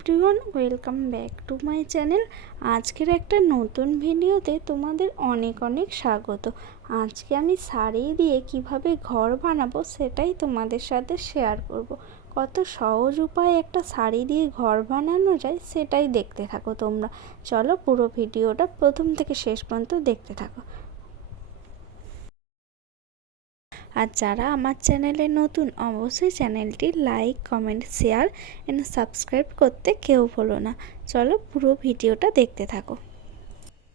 Everyone, welcome back to my channel. আজকের একটা নতুন ভিডিওতে তোমাদের অনেক অনেক স্বাগত। আজকে আমি শাড়ি দিয়ে কিভাবে ঘর বানাবো সেটাই তোমাদের সাথে শেয়ার করব। কত সহজ উপায়ে একটা শাড়ি দিয়ে ঘর বানানো যায় সেটাই দেখতে থাকো তোমরা। চলো পুরো ভিডিওটা প্রথম থেকে শেষ পর্যন্ত দেখতে থাকো। আর যারা আমার চ্যানেলে নতুন অবশ্যই চ্যানেলটি like, comment, share and subscribe করতে কেউ ভুলো না। চলো পুরো ভিডিওটা দেখতে থাকো।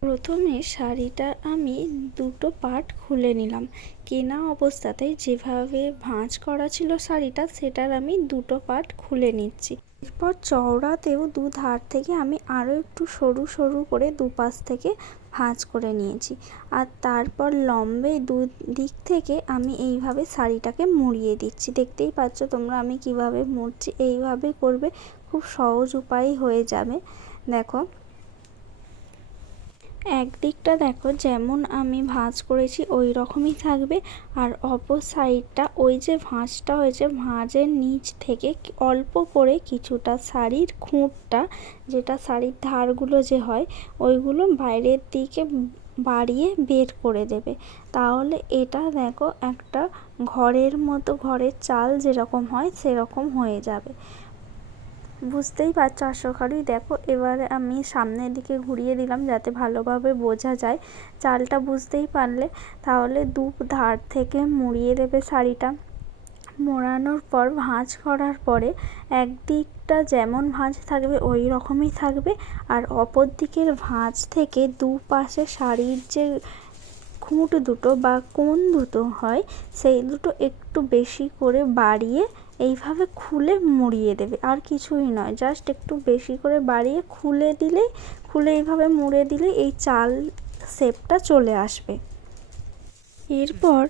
প্রথমে শাড়িটা আমি দুটো পার্ট খুলে নিলাম। কেনা অবস্থাতেই যেভাবে ভাঁজ করা ছিল শাড়িটা সেটার আমি দুটো পার্ট খুলে নিচ্ছি। এরপর চওড়াতেও দু ধার থেকে আমি আরও একটু সরু সরু করে দুপাশ থেকে ভাঁজ করে নিয়েছি। আর তারপর লম্বে দু দিক থেকে আমি এইভাবে শাড়িটাকে মুড়িয়ে দিচ্ছি। দেখতেই পাচ্ছ তোমরা আমি কিভাবে মুড়ছি। এইভাবে করবে, খুব সহজ উপায় হয়ে যাবে। দেখো একদিকটা দেখো যেমন আমি ভাঁজ করেছি ওই রকমই থাকবে, আর অপর সাইডটা ওই যে ভাঁজটা হয়েছে ভাঁজের নিচ থেকে অল্প করে কিছুটা শাড়ির খুঁটটা, যেটা শাড়ির ধারগুলো যে হয় ওইগুলো বাইরের দিকে বাড়িয়ে বের করে দেবে। তাহলে এটা দেখো একটা ঘরের মতো, ঘরের চাল যেরকম হয় সেরকম হয়ে যাবে। বুঝতেই পারছো আশা করি। দেখো এবারে আমি সামনের দিকে ঘুরিয়ে দিলাম যাতে ভালোভাবে বোঝা যায়। চালটা বুঝতেই পারলে। তাহলে দু ধার থেকে মুড়িয়ে দেবে শাড়িটা। মোড়ানোর পর ভাঁজ করার পরে একদিকটা যেমন ভাঁজ থাকবে ওই রকমই থাকবে, আর অপর দিকের ভাঁজ থেকে দুপাশে শাড়ির যে খুঁট দুটো বা কোণ দুটো হয় সেই দুটো একটু বেশি করে বাড়িয়ে এইভাবে খুলে মুড়িয়ে দেবে। আর কিছুই নয়, জাস্ট একটু বেশি করে বাড়িয়ে খুলে এইভাবে মুড়ে দিলেই এই চাল শেপটা চলে আসবে। এরপর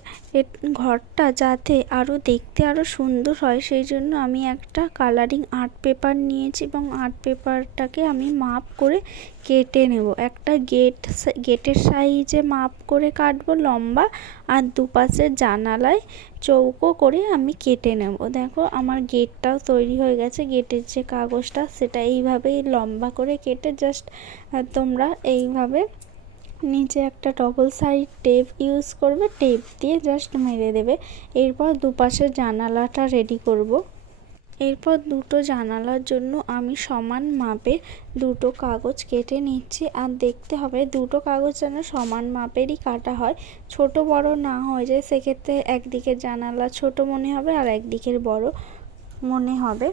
ঘরটা যাতে আরও দেখতে আরও সুন্দর হয় সেই জন্য আমি একটা কালারিং আর্ট পেপার নিয়েছি এবং আর্ট পেপারটাকে আমি মাপ করে কেটে নেব। একটা গেটের সাইজে মাপ করে কাটবো লম্বা, আর দুপাশের জানালায় চৌকো করে আমি কেটে নেব। দেখো আমার গেটটাও তৈরি হয়ে গেছে। গেটের যে কাগজটা সেটা এইভাবেই লম্বা করে কেটে জাস্ট তোমরা এইভাবে নিচে একটা ডবল সাইড টেপ ইউজ করবে, টেপ দিয়ে জাস্ট মেরে দেবে। এরপর দুপাশের জানালাটা রেডি করব। এরপর দুটো জানালার জন্য আমি সমান মাপে দুটো কাগজ কেটে নিচ্ছি। আর দেখতে হবে দুটো কাগজ যেন সমান মাপেরই কাটা হয়, ছোট বড় না হয়ে যায়। সেক্ষেত্রে একদিকের জানালা ছোট মনে হবে আর একদিকের বড় মনে হবে।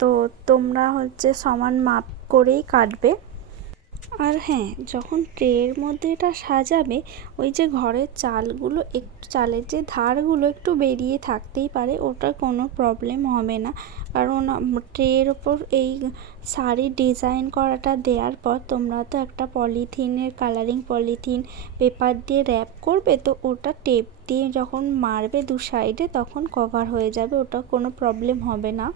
তো তোমরা সমান মাপ করেই কাটবে। আর হ্যাঁ, যখন ট্রের মধ্যে এটা সাজাবে ওই যে ঘরের চালগুলো, একটু চালের যে ধারগুলো একটু বেরিয়ে থাকতেই পারে, ওটা কোনো প্রবলেম হবে না। কারণ ট্রের ওপর এই শাড়ির ডিজাইন করাটা দেওয়ার পর তোমরা তো একটা পলিথিনের কালারিং পলিথিন পেপার দিয়ে র্যাপ করবে, তো ওটা টেপ দিয়ে যখন মারবে দু সাইডে তখন কভার হয়ে যাবে, ওটা কোনো প্রবলেম হবে না।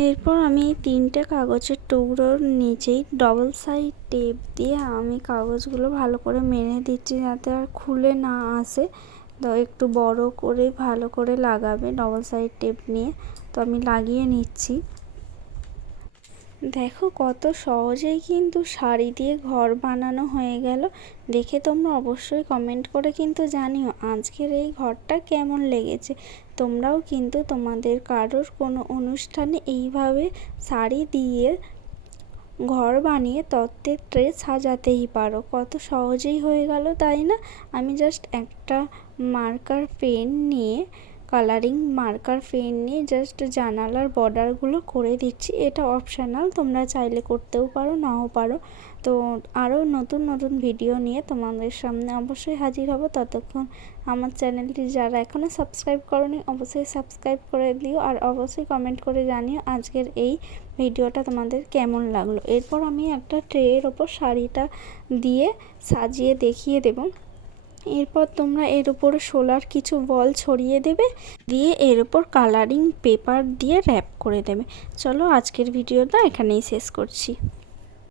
এরপর আমি তিনটে কাগজের টুকরোর নিচেই ডবল সাইড টেপ দিয়ে আমি কাগজগুলো ভালো করে মেরে দিচ্ছি যাতে আর খুলে না আসে। তো একটু বড় করে ভালো করে লাগাবে ডবল সাইড টেপ নিয়ে। তো আমি লাগিয়ে নিচ্ছি। দেখো কত সহজেই কিন্তু শাড়ি দিয়ে ঘর বানানো হয়ে গেল। দেখে তোমরা অবশ্যই কমেন্ট করে কিন্তু জানিও আজকের এই ঘরটা কেমন লেগেছে। তোমরাও কিন্তু তোমাদের কারোর কোনো অনুষ্ঠানে এইভাবে শাড়ি দিয়ে ঘর বানিয়ে তত্ত্বের ট্রে সাজাতেই পারো। কত সহজেই হয়ে গেল, তাই না? আমি জাস্ট একটা মার্কার পেন নিয়ে, কালারিং মার্কার পেন নিয়ে জাস্ট জানালার বর্ডারগুলো করে দিচ্ছি। এটা অপশনাল, তোমরা চাইলে করতেও পারো নাও পারো। তো আরও নতুন নতুন ভিডিও নিয়ে তোমাদের সামনে অবশ্যই হাজির হব। ততক্ষণ আমার চ্যানেলটি যারা এখনও সাবস্ক্রাইব করোনি অবশ্যই সাবস্ক্রাইব করে দিও, আর অবশ্যই কমেন্ট করে জানিও আজকের এই ভিডিওটা তোমাদের কেমন লাগলো। এরপর আমি একটা ট্রের ওপর শাড়িটা দিয়ে সাজিয়ে দেখিয়ে দেব। এরপর তোমরা এর উপরে শোলার কিছু বল ছড়িয়ে দেবে, দিয়ে এর উপর কালারিং পেপার দিয়ে র্যাপ করে দেবে। চলো আজকের ভিডিওটা এখানেই শেষ করছি।